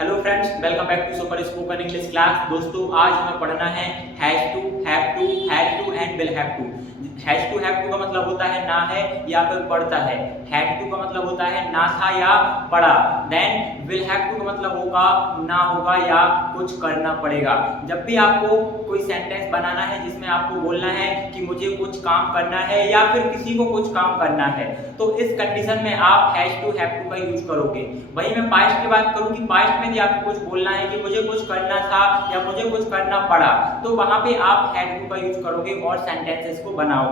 Hello friends, welcome back to super spoken English class. दोस्तों, आज हमें पढ़ना है has to, have to, had to and will have to. Has to, have to का मतलब होता है ना है या फिर पढ़ता है। हैड टू का मतलब होता है ना था या पढ़ा। देन विल हैव टू का मतलब होगा ना होगा या कुछ करना पड़ेगा। जब भी आपको कोई सेंटेंस बनाना है जिसमें आपको बोलना है कि मुझे कुछ काम करना है या फिर किसी को कुछ काम करना है, तो इस कंडीशन में आप हैज टू, हैव टू का यूज करोगे। वही मैं पास्ट की बात करूं कि पास्ट में यदि आपको कुछ बोलना है कि मुझे कुछ करना था या मुझे कुछ करना पड़ा, तो वहां पे आप हैड टू का यूज करोगे और सेंटेंसेस को बनाओगे।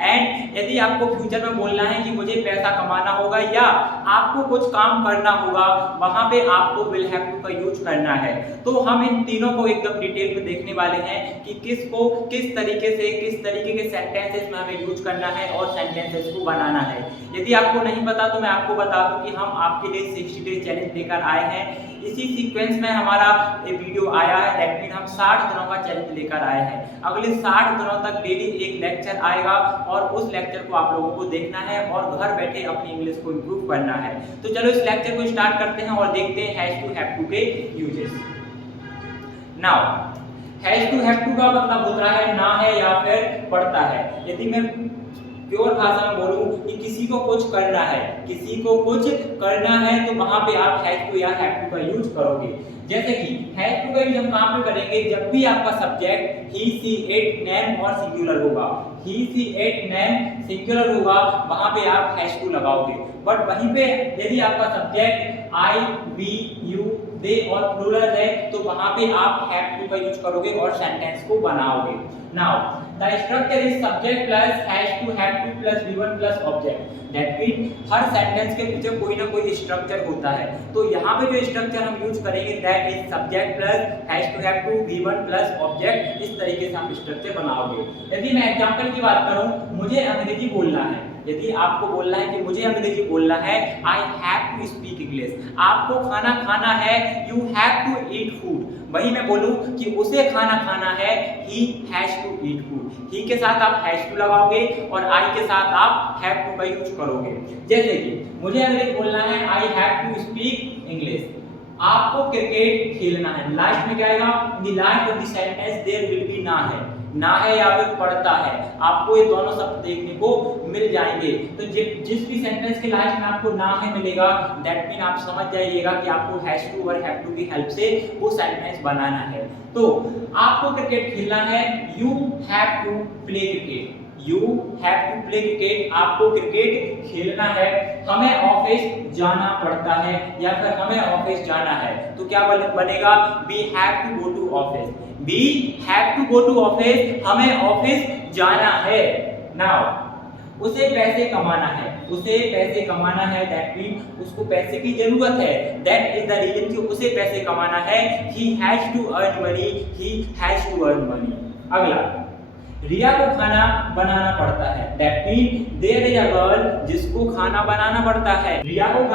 एंड यदि आपको फ्यूचर में बोलना है कि मुझे पैसा कमाना होगा या आपको कुछ काम करना होगा, वहां पे आपको विल हैव टू का यूज करना है। तो हम इन तीनों को एकदम डिटेल में देखने वाले हैं कि किसको किस तरीके से, किस तरीके के सेंटेंसेस में हमें यूज करना है और सेंटेंसेस को बनाना है। यदि आपको नहीं पता तो मैं आपको बता दूं कि हम आपके लिए 60 डेज चैलेंज लेकर आए हैं। इसी सीक्वेंस में हमारा ये वीडियो आया है। दैट मीन हम 60 दिनों का चैलेंज लेकर आए हैं। अगले 60 दिनों तक डेली एक लेक्चर आएगा और उस लेक्चर को आप लोगों को देखना है और घर बैठे अपनी इंग्लिश को इंप्रूव करना है। तो चलो इस लेक्चर को स्टार्ट करते हैं और देखते हैं हैज टू, हैव टू के uses. Now has to, have to का मतलब होता है ना है या फिर पढ़ता है। यदि मैं प्योर भाषा में बोलूं कि किसी को कुछ करना है, किसी को कुछ करना है, तो वहां पे आप हैज टू या हैव टू का यूज करोगे। जैसे कि हैज टू का यूज हम कहां पे करेंगे? जब भी आपका subject he, she, it, name और सिंगुलर होगा। He, she, it, name singular होगा, वहां पे आप हैज टू लगाओगे। बट वहीं पे यदि आपका सब्जेक्ट आई, वी, यू, दे और प्लूरल है, तो वहां पे आप हैव टू का यूज करोगे और सेंटेंस को बनाओगे। Now the structure is subject plus has to, have to plus V1 plus object. That mean हर सेंटेंस के पीछे कोई ना कोई स्ट्रक्चर होता है। तो यहाँ पे जो स्ट्रक्चर हम यूज करेंगे that is subject plus has to, have to, V1 plus object. इस तरीके से आप स्ट्रक्चर बनाओगे। यदि मैं एग्जांपल की बात करूं, मुझे अंग्रेजी बोलना है। यदि आपको बोलना है कि मुझे अंग्रेजी बोलना है, I have to speak English. आपको खाना खाना है, you have to eat food. वही मैं बोलूं कि उसे खाना खाना है, he has to eat food. He के साथ आप हैज टू लगाओगे और आई के साथ आप हैव टू का यूज करोगे। जैसे कि मुझे अंग्रेजी बोलना है, I have to speak English. आपको क्रिकेट खेलना है, लास्ट में क्या आएगा? In the last of the sentence there will be ना है। ना है या फिर पढ़ता है, आपको ये दोनों शब्द देखने को मिल जाएंगे। तो जिस भी सेंटेंस के लास्ट में आपको ना है मिलेगा, दैट मीन आप समझ जाइएगा कि आपको हैज टू और हैव टू की हेल्प से वो सेंटेंस बनाना है। तो आपको क्रिकेट खेलना है, you have to play cricket. You have to play cricket, आपको क्रिकेट खेलना है। हमें ऑफिस जाना पड़ता है या फिर हमें ऑफिस जाना है, तो क्या बनेगा? We have to go to office. We have to go to office, हमें ऑफिस जाना है। नाउ उसे पैसे कमाना है, उसे पैसे कमाना है। दैट मीन उसको पैसे की जरूरत है। दैट इज द रीजन कि उसे पैसे कमाना है। He has to earn money, he has to earn money. अगला, रिया को खाना बनाना पड़ता है। That mean there is a girl जिसको खाना बनाना पड़ता है। रिया को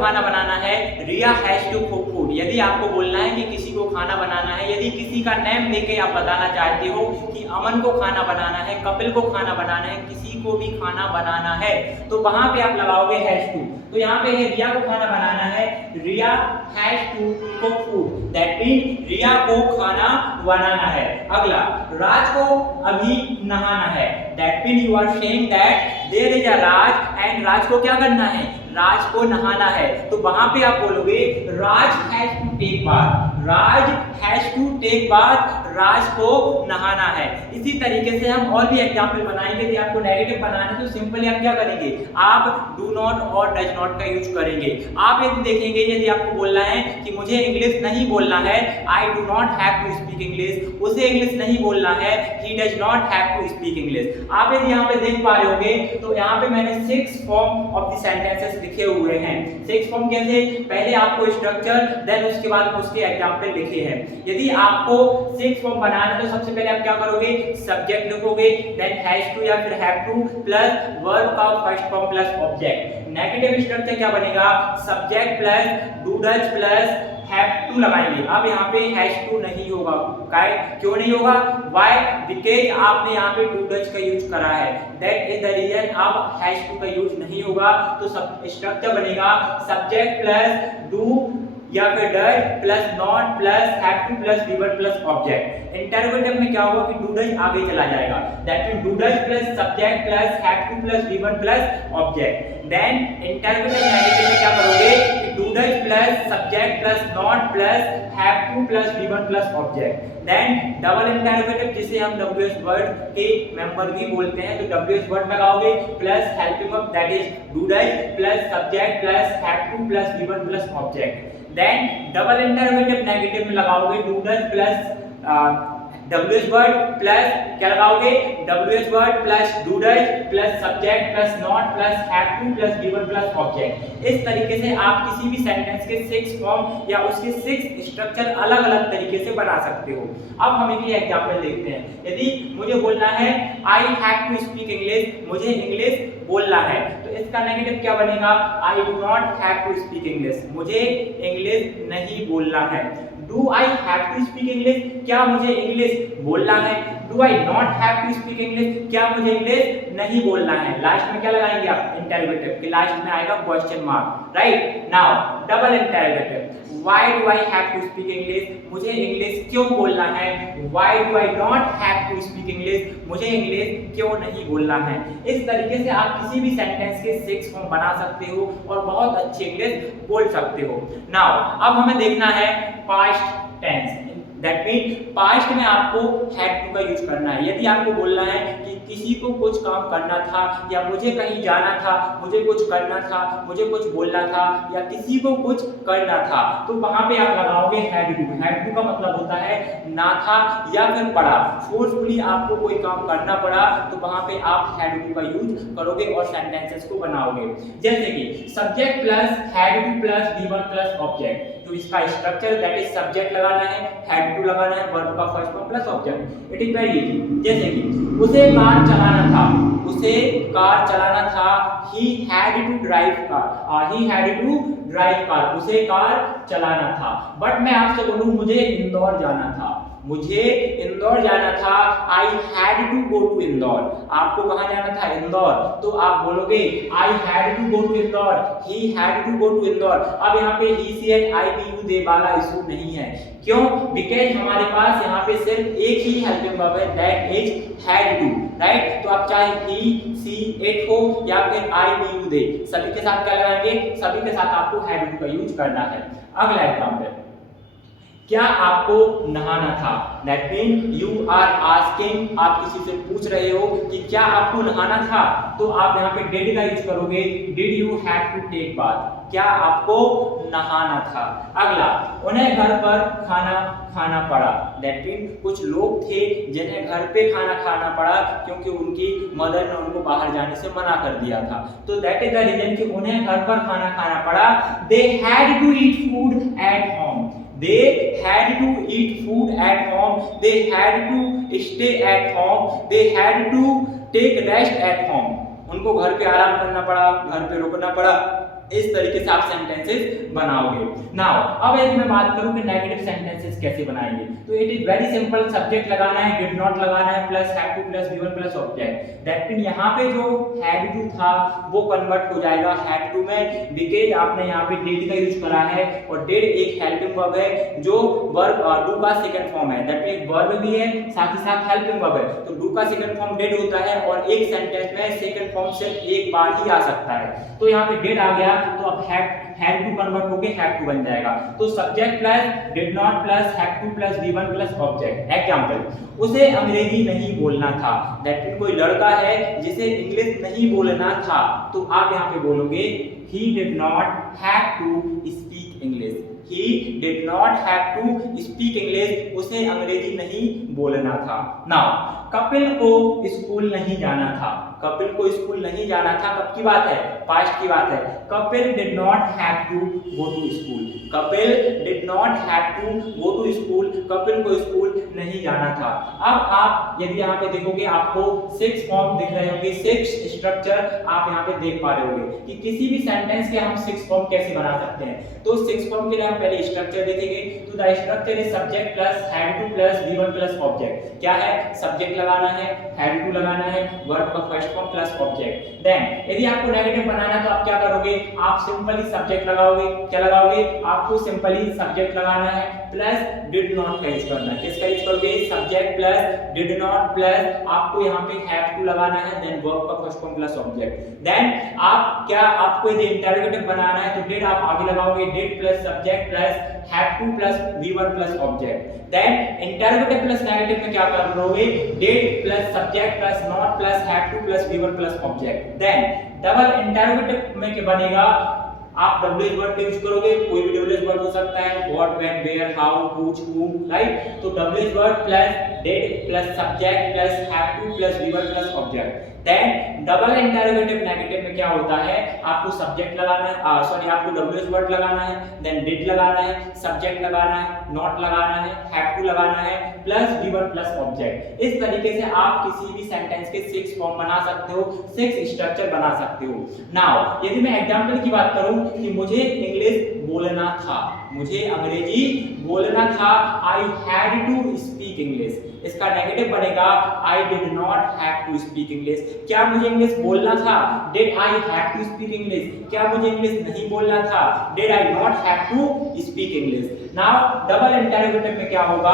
खाना बनाना है, Riya has to cook food. यदि आपको बोलना है कि किसी को खाना बनाना है, यदि किसी का नेम लेके आप बताना चाहते हो कि अमन को खाना बनाना है, कपिल को खाना बनाना है, किसी को भी खाना बनाना है, तो वहां पे आप लगाओगे हैज टू। तो यहाँ पे है रिया को खाना बनाना है, Riya has to cook food. That mean Riya को खाना बनाना है। अगला, राज को अभी नहाना है। That mean you are saying that there is a Raj and Raj को क्या करना है? राज को नहाना है। तो वहां पे आप बोलोगे Raj has to take bath. Raj has to take bath, Raj को नहाना है। इसी तरीके से हम और भी एग्जांपल बनाएंगे। यदि आपको नेगेटिव बनाना है तो सिंपली आप क्या करेंगे? आप डू नॉट और डज नॉट का यूज करेंगे। आप यदि देखेंगे, यदि आपको बोलना है कि मुझे इंग्लिश नहीं बोलना है, I do not have to speak English, उसे इंग्लिश नहीं बोलना है, he does not have to speak English. आप यदि यहाँ पे देख पा रहे होंगे तो यहाँ पे मैंने 6 फॉर्म ऑफ द सेंटेंसेस लिखे हुए हैं। 6 फॉर्म कैसे? पहले आपको स्ट्रक्चर, देन उसके बाद उसके एग्जांपल लिखे हैं। यदि आपको 6 फॉर्म बनाना है तो सबसे पहले आप क्या करोगे? सब्जेक्ट लिखोगे, देन हैज टू या फिर हैव टू प्लस वर्ब का first form plus object. Negative structure क्या बनेगा? Subject plus doodles plus have to लगाएंगे। अब यहाँ पे हैज टू नहीं होगा। क्यों नहीं होगा? व्हाई? बिकॉज़ आपने यहाँ पे डूडल्स का यूज करा है। दैट इज द रीजन अब हैज टू का यूज नहीं होगा। तो सब स्ट्रक्चर बनेगा सब्जेक्ट प्लस डू या फिर does plus not plus have to plus V1 plus object. Interrogative में क्या होगा कि डू डज आगे चला जाएगा, that mean do does plus subject plus have to plus V1 plus object. Then interrogative negative में क्या करोगे कि do does plus subject plus not plus have to plus V1 plus object. Then double interrogative जिसे हम WH word के member भी बोलते हैं, तो WH वर्ड लगाओगे plus helping verb that is do does plus subject plus have to plus V1 plus object. Then double interrogative negative में लगाओगे do does plus WH word plus क्या लगाओगे WH word plus do does plus subject plus not plus have to plus V1 plus object. इस तरीके से आप किसी भी सेंटेंस के 6 फॉर्म या उसके 6 स्ट्रक्चर अलग अलग तरीके से बना सकते हो। अब हम एक एग्जांपल देखते हैं। यदि मुझे बोलना है I have to speak English, मुझे इंग्लिश बोलना है, तो इसका नेगेटिव क्या बनेगा, I do not have to speak English, मुझे इंग्लिश नहीं बोलना है। Do I have to speak English, क्या मुझे इंग्लिश बोलना है। Do I not have to speak English, क्या मुझे इंग्लिश नहीं बोलना है। लास्ट में क्या लगाएंगे आप, इंटरोगेटिव के लास्ट में आएगा question mark, right. Now double interrogative, why do I have to speak English, मुझे इंग्लिश क्यों बोलना है। Why do I not have to speak English, मुझे इंग्लिश क्यों नहीं बोलना है। इस तरीके से आप किसी भी सेंटेंस के 6 फॉर्म बना सकते हो और बहुत अच्छी इंग्लिश बोल सकते हो। नाउ अब हमें देखना है past tense, that mean past में आपको हैड टू का यूज करना है। यदि आपको बोलना है कि किसी को कुछ काम करना था, या मुझे कहीं जाना था, मुझे कुछ करना था, मुझे कुछ बोलना था, या किसी को कुछ करना था, तो वहां पे आप लगाओगे हैड टू। हैड टू का मतलब होता है ना था या फिर पड़ा, फोर्सफुली आपको कोई काम करना पड़ा, तो वहां पे आप हैड टू का यूज करोगे और सेंटेंसेस को बनाओगे। जैसे कि subject plus had to plus V1 plus object, तो इसका स्ट्रक्चर दैट इज सब्जेक्ट लगाना है, हैड टू लगाना है, वर्ब का first form plus object. It is very easy. जैसे कि उसे कार चलाना था, उसे कार चलाना था, he had to drive car, he had to drive car, उसे कार चलाना था। बट मैं आपसे बोलूं मुझे इंदौर जाना था, मुझे इंदौर जाना था, I had to go to Indore, आपको कहां जाना था, इंदौर, तो आप बोलोगे I had to go to Indore, he had to go to Indore. अब यहाँ पे he she it I we you they वाला इशू नहीं है, क्यों, बिकॉज हमारे पास यहाँ पे सिर्फ एक ही हेल्पिंग वर्ब है that is had to, right. तो आप चाहे ही सी एट हो या फिर आई बी यू दे, सभी के साथ क्या लगाएंगे, सभी के साथ आपको हैड टू का यूज करना है। अगला एग्जांपल, क्या आपको नहाना था, that mean you are asking, आप किसी से पूछ रहे हो कि क्या आपको नहाना था, तो आप यहाँ पे डिड का यूज करोगे, did you have to take bath, क्या आपको नहाना था। अगला, उन्हें घर पर खाना खाना पड़ा, दैट मीन कुछ लोग थे जिन्हें घर पे खाना खाना पड़ा क्योंकि उनकी मदर ने उनको बाहर जाने से मना कर दिया था, तो दैट इज द रीजन कि उन्हें घर पर खाना खाना पड़ा। They had to eat food at home, they had to eat food at home, they had to stay at home, they had to take rest at home, उनको घर पे आराम करना पड़ा, घर पे रुकना पड़ा। इस तरीके से आप सेंटेंसेस बनाओगे। नाउ अब यदि मैं बात करूं कि नेगेटिव सेंटेंसेस कैसे बनाएंगे, तो it is very simple, subject लगाना है, डिड नॉट लगाना है, plus have to plus V1 plus object. That mean यहाँ पे जो हैड टू था वो कन्वर्ट हो जाएगा हैड टू में, बिकॉज़ आपने यहाँ पे डिड का यूज करा है, और डिड एक हेल्पिंग वर्ब है जो वर्ब डू का सेकंड फॉर्म है, दैट मीन वर्ब भी है साथ ही साथ हेल्पिंग वर्ब है, तो डू का सेकंड फॉर्म डिड होता है और एक सेंटेंस में सेकंड फॉर्म सिर्फ एक बार ही आ सकता है, तो यहाँ पे डिड आ गया, तो अब हैड टू कन्वर्ट होके हैव टू बन जाएगा। तो subject plus did not plus have to plus V1 plus object. Example, उसे अंग्रेजी नहीं बोलना था, दैट मीन कोई लड़का है जिसे इंग्लिश नहीं बोलना था, तो आप यहाँ पे बोलोगे he did not have to speak English, he did not have to speak English, उसे अंग्रेजी नहीं बोलना था। Now, कपिल को स्कूल नहीं जाना था, कपिल को स्कूल नहीं जाना था, कब की बात है, पास्ट की बात है। Kapil did not have to go to school, Kapil did not have to go to school, Kapil को स्कूल नहीं जाना था। अब आप यदि यहाँ पे देखोगे आपको 6 फॉर्म दिख रहे होंगे, 6 स्ट्रक्चर आप यहाँ पे देख पा रहे होंगे कि किसी भी सेंटेंस के हम 6 फॉर्म कैसे बना सकते हैं। तो 6 फॉर्म के लिए हम हम पहले स्ट्रक्चर देखेंगे। तो the structure is subject plus had to plus V1 plus object. क्या है? सब्जेक्ट लगाना है, हैड टू लगाना है, वर्ब का first form plus object. Then यदि आपको नेगेटिव बनाना है तो आप क्या करोगे? आप सिंपली सब्जेक्ट लगाओगे। क्या लगाओगे? आपको सिंपली सब्जेक्ट लगाना है प्लस डिड नॉट का यूज करना है। किसका यूज करोगे? Subject plus did not plus आपको यहाँ पे हैव टू लगाना है, देन वर्ब का first form plus object. Then आपको यदि इंटरोगेटिव बनाना है तो डिड आप आगे लगाओगे, did plus subject plus have to plus V1 plus object. Then interrogative plus negative में क्या करोगे? Did plus subject plus not plus have to plus V1 plus object. Then double interrogative में क्या बनेगा? आप डब्ल्यूएच वर्ड का use करोगे, कोई भी डब्ल्यूएच वर्ड हो सकता है, what, when, where, how, which, who, right. तो WH word plus did plus subject plus have to plus V1 plus object. Then double interrogative negative में क्या होता है? आपको सब्जेक्ट लगाना है, आपको डब्ल्यूएच वर्ड लगाना है, देन डिड लगाना है, सब्जेक्ट लगाना है, नॉट लगाना है, हैव टू लगाना है प्लस V1 प्लस ऑब्जेक्ट। इस तरीके से आप किसी भी सेंटेंस के 6 फॉर्म बना सकते हो, 6 स्ट्रक्चर बना सकते हो। नाउ यदि मैं एग्जांपल की बात करूं कि मुझे इंग्लिश बोलना था, मुझे अंग्रेजी बोलना था, I had to speak English. इसका नेगेटिव बनेगा I did not have to speak English. क्या मुझे इंग्लिश बोलना था? Did I have to speak English. क्या मुझे इंग्लिश नहीं बोलना था? Did I not have to speak English. Now double interrogative में क्या होगा?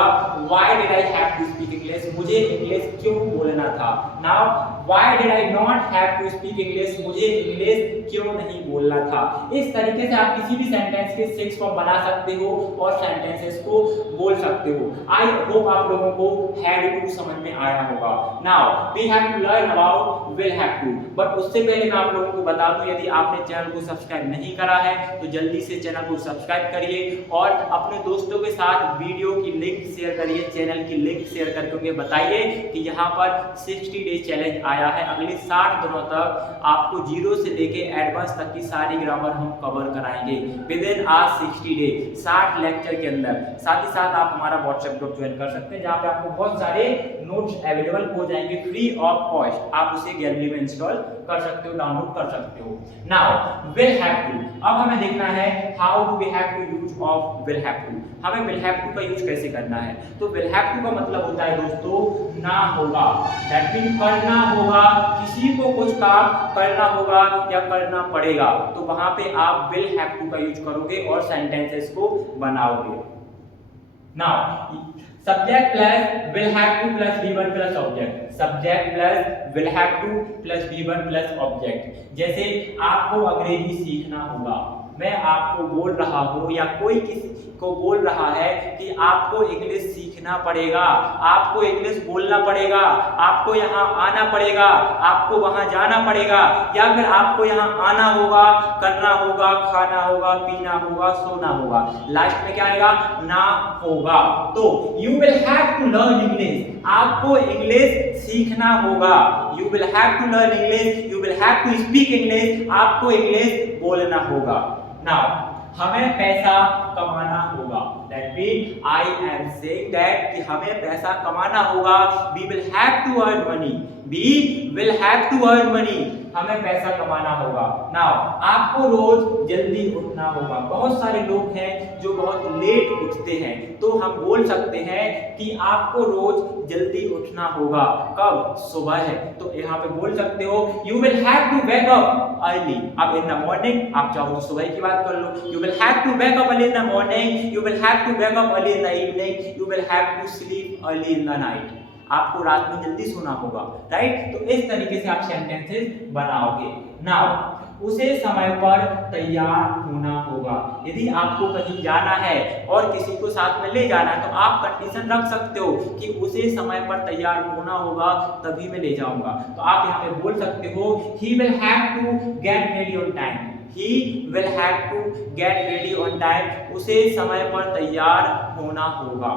Why did I have to speak English. मुझे इंग्लिश क्यों बोलना था? Now why did I not have to speak English. मुझे इंग्लिश क्यों नहीं बोलना था। इस तरीके से आप किसी भी सेंटेंस के 6 फॉर्म बना सकते हो और सेंटेंसेस को बोल सकते हो। आई होप आप लोगों को हैड टू समझ में आया होगा। Now we have to learn about will have to. But उससे पहले मैं आप लोगों को बता दूं, यदि आपने चैनल को सब्सक्राइब नहीं करा है तो जल्दी से चैनल को सब्सक्राइब करिए और अपने दोस्तों के साथ वीडियो की लिंक शेयर करिए, चैनल की लिंक शेयर करके उन्हें बताइए कि यहाँ पर 60 डे चैलेंज आया है। अगले 60 दिनों तक आपको जीरो से लेके एडवांस तक की सारी ग्रामर हम कवर कराएंगे विद इन 60 डे, 60 लेक्चर के अंदर। साथ ही साथ आप हमारा व्हाट्सएप ग्रुप ज्वाइन कर सकते हैं जहाँ पे आपको बहुत सारे नोट्स अवेलेबल हो जाएंगे फ्री ऑफ कॉस्ट। आप उसे गैलरी में इंस्टॉल कर सकते हो, डाउनलोड कर सकते हो। नाउ विल हैव टू, अब हमें देखना है how do we have to use of will have to. हमें विल हैव टू का यूज कैसे करना है? तो विल हैव टू का मतलब होता है दोस्तों ना होगा, दैट मीन करना होगा, किसी को कुछ काम करना होगा या करना पड़ेगा, तो वहां पे आप विल हैव टू का यूज करोगे और सेंटेंसेस को बनाओगे। Now subject plus will have to plus V1 plus object, subject plus will have to plus V1 plus object. जैसे आपको अंग्रेजी सीखना होगा, मैं आपको बोल रहा हूँ या कोई किसी को बोल रहा है कि आपको इंग्लिश सीखना पड़ेगा, आपको इंग्लिश बोलना पड़ेगा, आपको यहाँ आना पड़ेगा, आपको वहां जाना पड़ेगा, या फिर आपको यहाँ आना होगा, करना होगा, खाना होगा, पीना होगा, सोना होगा। लास्ट में क्या आएगा? ना होगा। तो you will have to learn English, आपको इंग्लिश सीखना होगा। You will have to learn English, you will have to speak English, आपको इंग्लिश बोलना होगा। नाउ हमें पैसा कमाना होगा, that mean I am saying that कि हमें पैसा कमाना होगा। We will have to earn money, we will have to earn money, हमें पैसा कमाना होगा। नाउ आपको रोज जल्दी उठना होगा। बहुत सारे लोग हैं जो बहुत लेट उठते हैं, तो हम बोल सकते हैं कि आपको रोज जल्दी उठना होगा। कब? सुबह है, तो यहाँ पे बोल सकते हो you will have to wake up early. अब इन द मॉर्निंग, आप चाहो तो सुबह की बात कर लो, you will have to wake up early in the morning, you will have to wake up early in the evening, you will have to sleep early in the night, आपको रात में जल्दी सोना होगा, राइट। तो इस तरीके से आप सेंटेंसेस बनाओगे। नाउ उसे समय पर तैयार होना होगा। यदि आपको कहीं जाना है और किसी को साथ में ले जाना है तो आप कंडीशन रख सकते हो कि उसे समय पर तैयार होना होगा, तभी मैं ले जाऊंगा। तो आप यहाँ पे बोल सकते हो he will have to get ready on time, he will have to get ready on time, उसे समय पर तैयार होना होगा।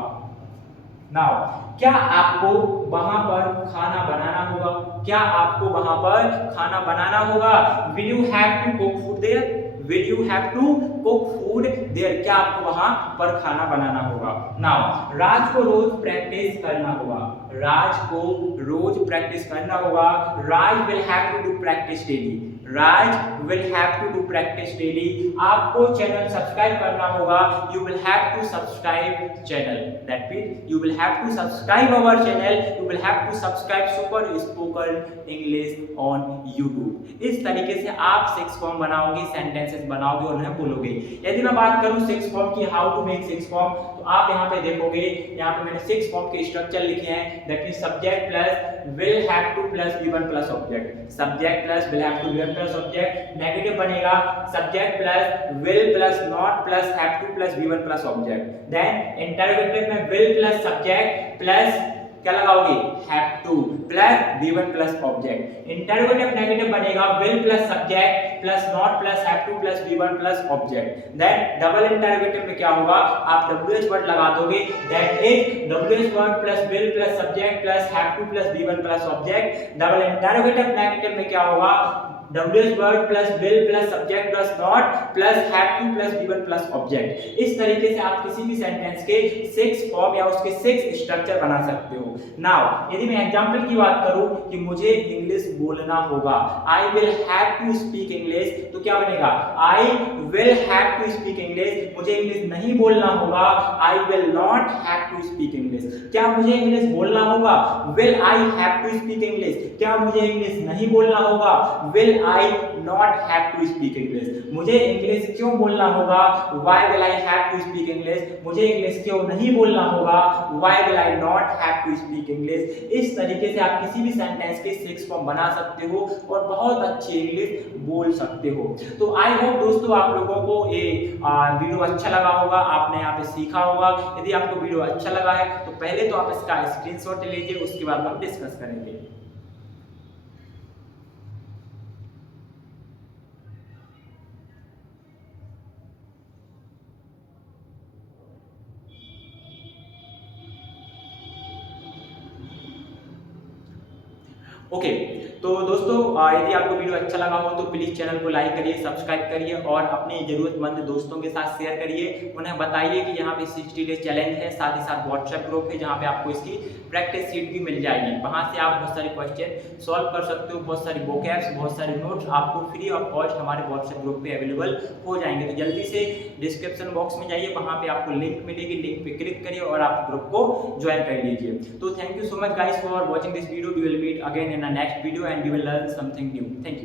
Now, क्या आपको वहां पर खाना बनाना होगा? क्या आपको वहां पर खाना बनाना होगा? Will you have to cook food there? Will you have to cook food there? क्या आपको वहां पर खाना बनाना होगा? Now, राज को रोज प्रैक्टिस करना होगा, राज को रोज प्रैक्टिस करना होगा। राज will have to do practice daily, Raj will have to do practice daily. आपको चैनल सब्सक्राइब करना होगा. You will have to subscribe channel. That means you will have to subscribe our channel. You will have to subscribe Super Spoken English on YouTube. इस तरीके से आप 6 form बनाओगे, sentences बनाओगे और उन्हें बोलोगे. यदि मैं बात करूं 6 फॉर्म की, हाउ टू मेक 6 फॉर्म, तो आप यहाँ पे देखोगे, यहाँ पे मैंने 6 फॉर्म के स्ट्रक्चर लिखे हैं. That means subject plus will have to plus V1 plus object, subject plus will have to V1 plus object. Negative बनेगा subject plus will plus not plus have to plus V1 plus object. Then interrogative में will plus subject plus क्या लगाओगे, have to plus V1 plus object. Interrogative negative बनेगा will plus subject plus not plus have to plus V1 plus object. Then double interrogative में क्या होगा, आप WH word लगा दोगे. That is WH word plus will plus subject plus have to plus V1 plus object. Double interrogative negative में क्या होगा, WH word plus will plus subject plus not plus have to plus V1 plus object. इस तरीके से आप किसी भी sentence के 6 फॉर्म या उसके 6 स्ट्रक्चर बना सकते हो. नाउ यदि मैं एग्जांपल की बात करूं कि मुझे इंग्लिश बोलना होगा, I will have to speak English, तो क्या बनेगा, I will have to speak English. मुझे इंग्लिश नहीं बोलना होगा, I will not have to speak English. क्या मुझे इंग्लिश बोलना होगा, will I have to speak English. क्या मुझे इंग्लिश नहीं बोलना होगा, will I not have to speak English. मुझे इंग्लिश क्यों बोलना होगा, why will I have to speak English. मुझे इंग्लिश क्यों नहीं बोलना होगा, why will I not have to speak English. इस तरीके से आप किसी भी सेंटेंस के 6 फॉर्म बना सकते हो और बहुत अच्छी इंग्लिश बोल सकते हो. तो आई होप दोस्तों आप लोगों को ये वीडियो अच्छा लगा होगा, आपने यहाँ पे सीखा होगा. यदि आपको वीडियो अच्छा लगा है तो पहले तो आप इसका स्क्रीनशॉट लीजिए, उसके बाद हम डिस्कस करेंगे. ओके तो दोस्तों यदि आपको वीडियो अच्छा लगा हो तो प्लीज चैनल को लाइक करिए, सब्सक्राइब करिए और अपने जरूरतमंद दोस्तों के साथ शेयर करिए. उन्हें बताइए कि यहाँ पे 60 डे चैलेंज है, साथ ही साथ व्हाट्सएप ग्रुप है जहाँ पे आपको इसकी प्रैक्टिस शीट भी मिल जाएगी. वहाँ से आप बहुत सारे क्वेश्चन सॉल्व कर सकते हो, बहुत सारी वोकैब्स, बहुत सारे नोट्स आपको फ्री ऑफ कॉस्ट हमारे व्हाट्सएप ग्रुप पे अवेलेबल हो जाएंगे. तो जल्दी से डिस्क्रिप्शन बॉक्स में जाइए, वहाँ पे आपको लिंक मिलेगी, लिंक पे क्लिक करिए और आप ग्रुप को ज्वाइन कर लीजिए. तो thank you so much guys for watching this video. We will meet again in a next video and we will learn something new. Thank you.